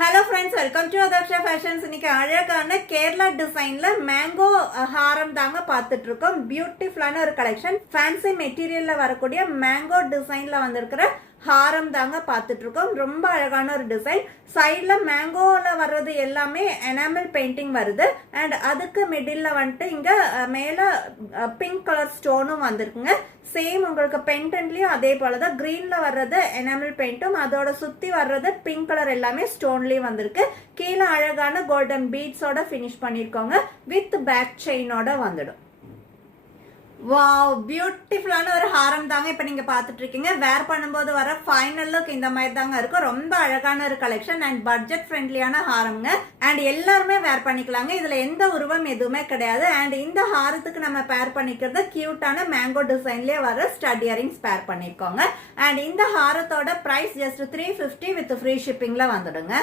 Hello friends, welcome to Adarsha fashions. இன்னைக்கு அழகான கேரளா டிசைன்ல மேங்கோ ஹாரம் தாங்க பார்த்துட்டு இருக்கோம். பியூட்டிஃபுல்லான ஒரு கலெக்ஷன். ஃபேன்சி மெட்டீரியல்ல வரக்கூடிய மேங்கோ டிசைன்ல வந்திருக்கிற ஹாரம் தாங்க பார்த்துட்டு இருக்கோம். ரொம்ப அழகான ஒரு டிசைன். சைட்ல மேங்கோல வர்றது எல்லாமே எனாமல் பெயிண்டிங் வருது. அண்ட் அதுக்கு மிடில்ல வந்துட்டு இங்க மேல பிங்க் கலர் ஸ்டோனும் வந்திருக்குங்க. சேம் உங்களுக்கு பெயிண்டன்ட்லயும் அதே போலதான். கிரீன்ல வர்றது எனாமல் பெயிண்டும், அதோட சுத்தி வர்றது பிங்க் கலர் எல்லாமே ஸ்டோன்லயும் வந்திருக்கு. கீழே அழகான கோல்டன் பீட்ஸோட பினிஷ் பண்ணிருக்கோங்க. வித் பேக் செயினோட வந்துடும். வாவ், பியூட்டிஃபுல்லான ஒரு ஹாரம் தாங்க இப்ப நீங்க பாத்துட்டு இருக்கீங்க. வேர் பண்ணும்போது வர ஃபைனல் லுக் இந்த மாதிரி தாங்க இருக்கும். ரொம்ப அழகான ஒரு கலெக்ஷன் அண்ட் பட்ஜெட் ஃப்ரெண்ட்லியான ஹாரம்ங்க. அண்ட் எல்லாருமே வேர் பண்ணிக்கலாங்க. இதுல எந்த உருவம் எதுவுமே கிடையாது. அண்ட் இந்த ஹாரத்துக்கு நம்ம பேர் பண்ணிக்கிறது கியூட்டான மேங்கோ டிசைன்லயே வர ஸ்டட் இயரிங்ஸ் பேர் பண்ணிருக்கோங்க. அண்ட் இந்த ஹாரத்தோட பிரைஸ் ஜஸ்ட் 350 வித் ஃப்ரீ ஷிப்பிங்ல வந்துடுங்க.